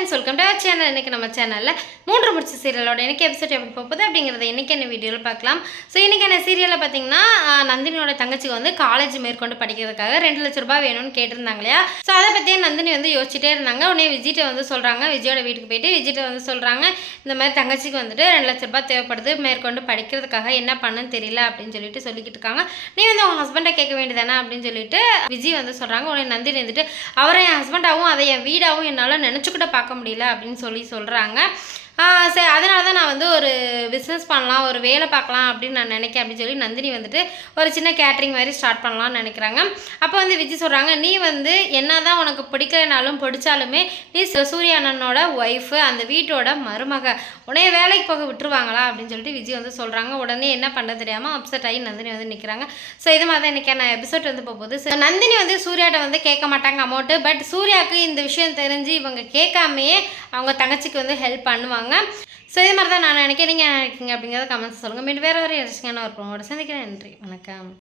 Friends, welcome to our channel. இன்றைக்கி நம்ம சேனலில் 3 முடிச்சு சீரியலோட இன்றைக்கி எபிசோட் எப்படி போகுது அப்படிங்கிறத இன்றைக்கி என்ன வீடியோவில் பார்க்கலாம். ஸோ இன்றைக்கான சீரியலில் பார்த்தீங்கன்னா நந்தினியோட தங்கச்சிக்கு வந்து காலேஜ் மேற்கொண்டு படிக்கிறதுக்காக 2 லட்ச ரூபாய் வேணும்னு கேட்டிருந்தாங்க இல்லையா. ஸோ அதை பற்றியே நந்தினி வந்து யோசிச்சுட்டே இருந்தாங்க. உடனே விஜய்கிட்ட வந்து சொல்கிறாங்க, விஜயோட வீட்டுக்கு போயிட்டு விஜய்கிட்ட வந்து சொல்கிறாங்க, இந்த மாதிரி தங்கச்சிக்கு வந்துட்டு 2 லட்ச ரூபாய் தேவைப்படுது, மேற்கொண்டு படிக்கிறதுக்காக என்ன பண்ணுன்னு தெரியல அப்படின்னு சொல்லிக்கிட்டு இருக்காங்க. நீ வந்து உங்கள் ஹஸ்பண்டை கேட்க வேண்டியதானே அப்படின்னு சொல்லிட்டு விஜய் வந்து சொல்கிறாங்க. உடனே நந்தினி வந்துட்டு அவரை என் ஹஸ்பண்டாகவும் அதை என் வீடாகவும் என்னால் நினச்சிக்கிட்ட பார்க்க முடியல அப்படின்னு சொல்கிறாங்க. சரி, அதனால தான் நான் வந்து ஒரு பிஸ்னஸ் பண்ணலாம், ஒரு வேலை பார்க்கலாம் அப்படின்னு நான் நினைக்கிறேன் அப்படின்னு சொல்லி நந்தினி வந்துட்டு ஒரு சின்ன கேட்ரிங் மாதிரி ஸ்டார்ட் பண்ணலாம்னு நினைக்கிறாங்க. அப்போ வந்து விஜய் சொல்கிறாங்க, நீ வந்து என்ன தான் உனக்கு பிடிக்கலனாலும் பிடிச்சாலுமே நீ சூர்யா அண்ணனோட ஒய்ஃபு, அந்த வீட்டோட மருமக, உடனே வேலைக்கு போக விட்டுருவாங்களா அப்படின்னு சொல்லிட்டு விஜய் வந்து சொல்கிறாங்க. உடனே என்ன பண்ண தெரியாமல் அப்செட் ஆகி நந்தினி வந்து நிற்கிறாங்க. ஸோ இது மாதிரி தான் இன்றைக்கான எபிசோட் வந்து போகுது. ஸோ நந்தினி வந்து சூர்யாட்ட வந்து கேட்க மாட்டாங்க அமௌண்ட்டு. பட் சூர்யாவுக்கு இந்த விஷயம் தெரிஞ்சு இவங்க கேட்காமையே அவங்க தங்கச்சிக்கு வந்து ஹெல்ப் பண்ணுவாங்க. ஸோ இது மாதிரி தான் நான் நினைக்கிறேன். நீங்கள் நினைக்கிறீங்க அப்படிங்கிறத கமெண்ட்ஸ் சொல்லுங்கள். மீண்டும் வேறு இன்ட்ரெஸ்டிங்கான ஒரு ப்ரோமோட சந்திக்கிறேன். நன்றி, வணக்கம்.